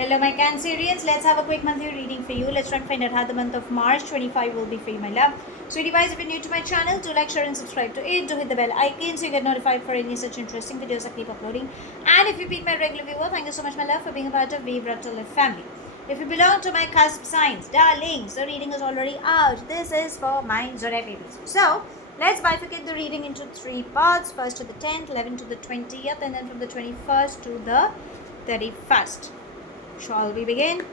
Hello, my Cancerians. Let's have a quick monthly reading for you. Let's try and find out how the month of March 25 will be for you, my love. So, guys, if you're new to my channel, do like, share, and subscribe to it. Do hit the bell icon so you get notified for any such interesting videos I keep uploading. And if you've been my regular viewer, thank you so much, my love, for being a part of Vibra to Live family. If you belong to my cusp signs, darlings, the reading is already out. This is for my zodiac babies. So, let's bifurcate the reading into three parts. First to the 10th, 11th to the 20th, and then from the 21st to the 31st. Shall we begin?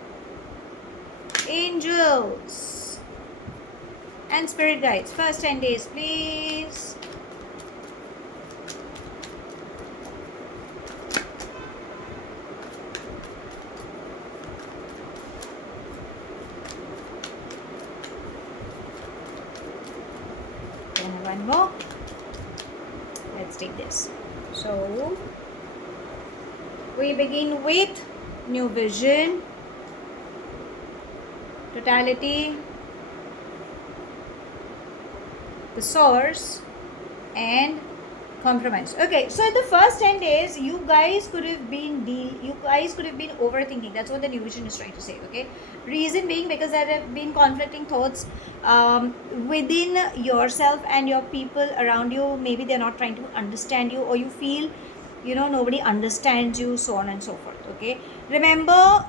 Angels and spirit guides. First 10 days, please. And one more. Let's take this. So, we begin with new vision, totality, the source, and compromise. Okay, so in the first 10 days, you guys could have been overthinking. That's what the new vision is trying to say. Okay, reason being because there have been conflicting thoughts within yourself and your people around you. Maybe they're not trying to understand you, or you feel nobody understands you, so on and so forth. Okay, remember,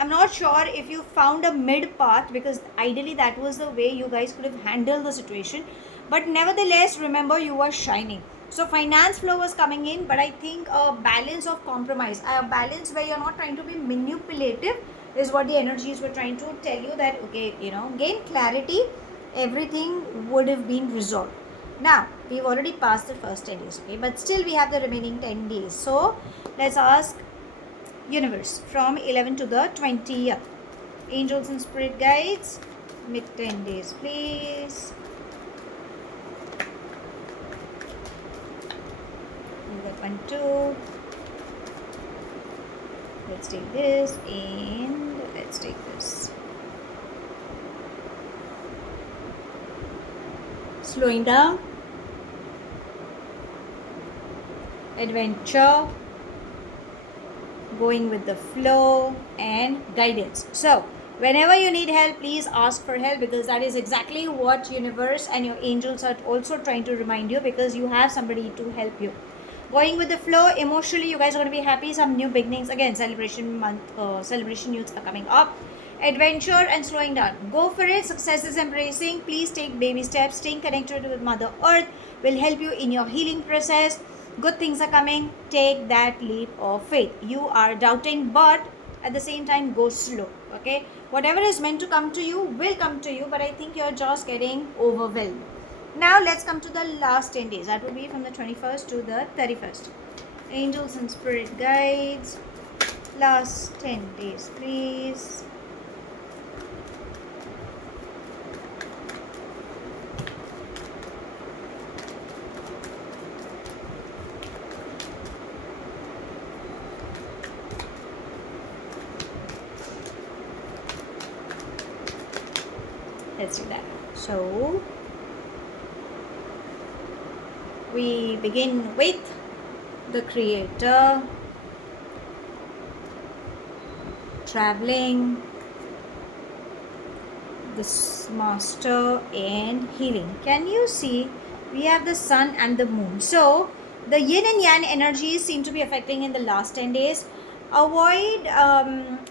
I'm not sure if you found a mid path, because ideally that was the way you guys could have handled the situation, but nevertheless, remember, you were shining. So finance flow was coming in, but I think a balance of compromise, a balance where you're not trying to be manipulative, is what the energies were trying to tell you, that okay, gain clarity, everything would have been resolved. Now, we've already passed the first 10 days, okay, but still we have the remaining 10 days. So, let's ask universe from 11 to the 20th. Angels and spirit guides, mid 10 days, please. We got 1, 2. Let's take this and let's take this. Slowing down, adventure, going with the flow, and guidance. So whenever you need help, please ask for help, because that is exactly what universe and your angels are also trying to remind you, because you have somebody to help you. Going with the flow, emotionally you guys are going to be happy. Some new beginnings, again, celebration month, celebration youths are coming up. Adventure and slowing down, go for it. Success is embracing. Please take baby steps. Staying connected with Mother Earth will help you in your healing process. Good things are coming. Take that leap of faith. You are doubting, but at the same time, go slow. Okay, whatever is meant to come to you will come to you, but I think you're just getting overwhelmed. Now let's come to the last 10 days. That will be from the 21st to the 31st. Angels and spirit guides, last 10 days, please. Let's do that. So we begin with the creator, traveling, the master, and healing. Can you see? We have the sun and the moon. So the yin and yang energies seem to be affecting in the last 10 days. Avoid,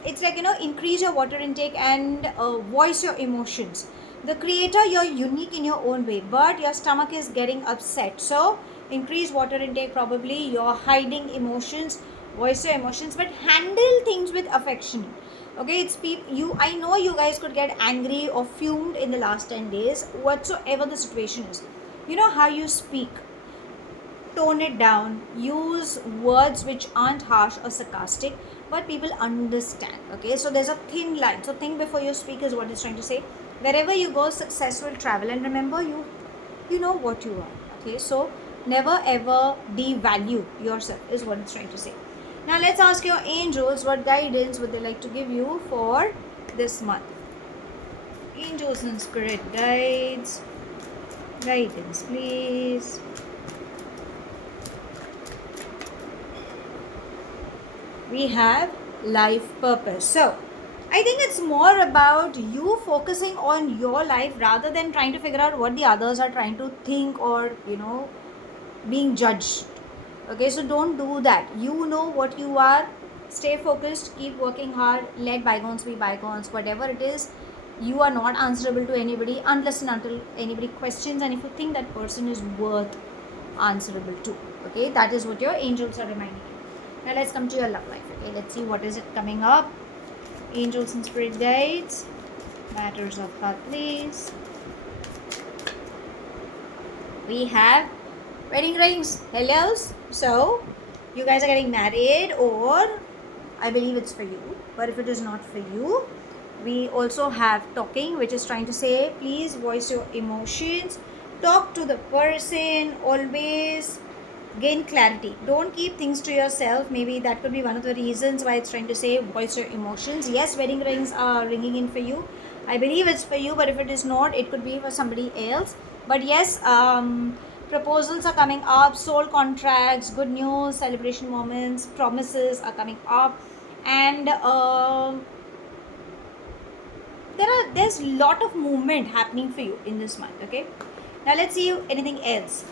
it's like, increase your water intake and voice your emotions. The creator, you're unique in your own way, but your stomach is getting upset. So increase water intake, probably you're hiding emotions, voice your emotions, but handle things with affection. Okay, it's you, I know you guys could get angry or fumed in the last 10 days, whatsoever the situation is. You know how you speak, tone it down, use words which aren't harsh or sarcastic, but people understand. Okay, so there's a thin line, so think before you speak is what it's trying to say. Wherever you go, success will travel, and remember, you know what you are. Okay, so never ever devalue yourself is what it's trying to say. Now let's ask your angels, what guidance would they like to give you for this month. Angels and spirit guides, guidance please. We have life purpose. So I think it's more about you focusing on your life rather than trying to figure out what the others are trying to think, or being judged. Okay, so don't do that. You know what you are. Stay focused, keep working hard, let bygones be bygones. Whatever it is, you are not answerable to anybody unless and until anybody questions, and if you think that person is worth answerable to. Okay, that is what your angels are reminding you. Now let's come to your love life. Okay, let's see what is it coming up. Angels and spirit guides, matters of heart, please. We have wedding rings. Hellos. So you guys are getting married, or I believe it's for you. But if it is not for you, we also have talking, which is trying to say, please voice your emotions, talk to the person, always gain clarity. Don't keep things to yourself. Maybe that could be one of the reasons why it's trying to say voice your emotions. Yes, wedding rings are ringing in for you. I believe it's for you, but if it is not, it could be for somebody else. But yes, proposals are coming up, soul contracts, good news, celebration moments, promises are coming up, and there's a lot of movement happening for you in this month. Okay, now let's see anything else.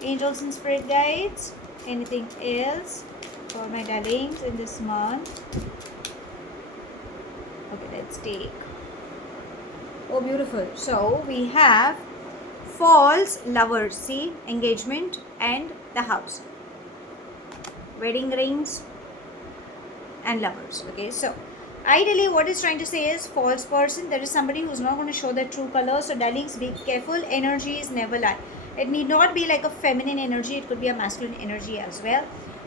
Angels and spirit guides, anything else for my darlings in this month? Okay, let's take. Oh, beautiful. So we have false lovers, see, engagement and the house, wedding rings and lovers. Okay, so ideally what it's trying to say is false person. There is somebody who's not going to show their true colors. So darlings, be careful. Energies never lie. It need not be like a feminine energy, it could be a masculine energy as well.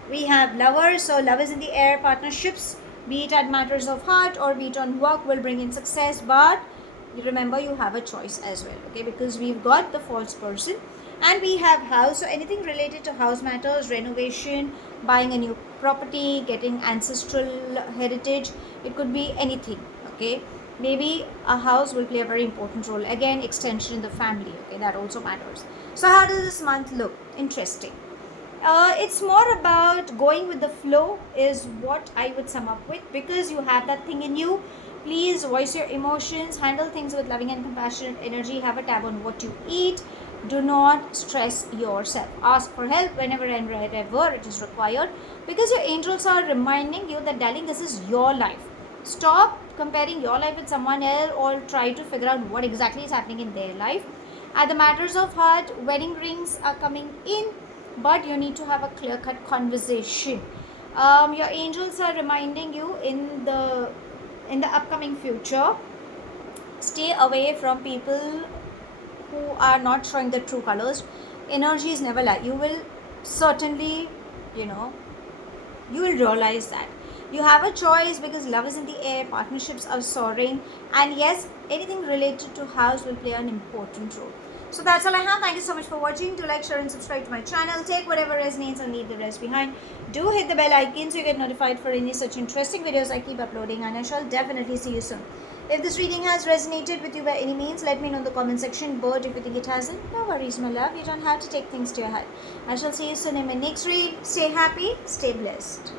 We have lovers, so love is in the air. Partnerships, be it at matters of heart or be it on work, will bring in success, but remember you have a choice as well. Okay, because we've got the false person, and we have house. So anything related to house matters, renovation, buying a new property, getting ancestral heritage, it could be anything. Okay, maybe a house will play a very important role. Again, extension in the family. Okay, that also matters. So how does this month look? Interesting. It's more about going with the flow is what I would sum up with, because you have that thing in you. Please voice your emotions, handle things with loving and compassionate energy, have a tab on what you eat, do not stress yourself, ask for help whenever and wherever it is required, because your angels are reminding you that darling, this is your life. Stop comparing your life with someone else or try to figure out what exactly is happening in their life. At the matters of heart, wedding rings are coming in, but you need to have a clear-cut conversation. Your angels are reminding you in the upcoming future, stay away from people who are not showing the true colors. Energies never lie. You will certainly, you will realize that you have a choice, because love is in the air, partnerships are soaring, and yes, anything related to house will play an important role. So that's all I have. Thank you so much for watching. Do like, share and subscribe to my channel. Take whatever resonates and leave the rest behind. Do hit the bell icon so you get notified for any such interesting videos I keep uploading, and I shall definitely see you soon. If this reading has resonated with you by any means, let me know in the comment section. But if you think it hasn't, no worries, my love. You don't have to take things to your head. I shall see you soon in my next read. Stay happy, stay blessed.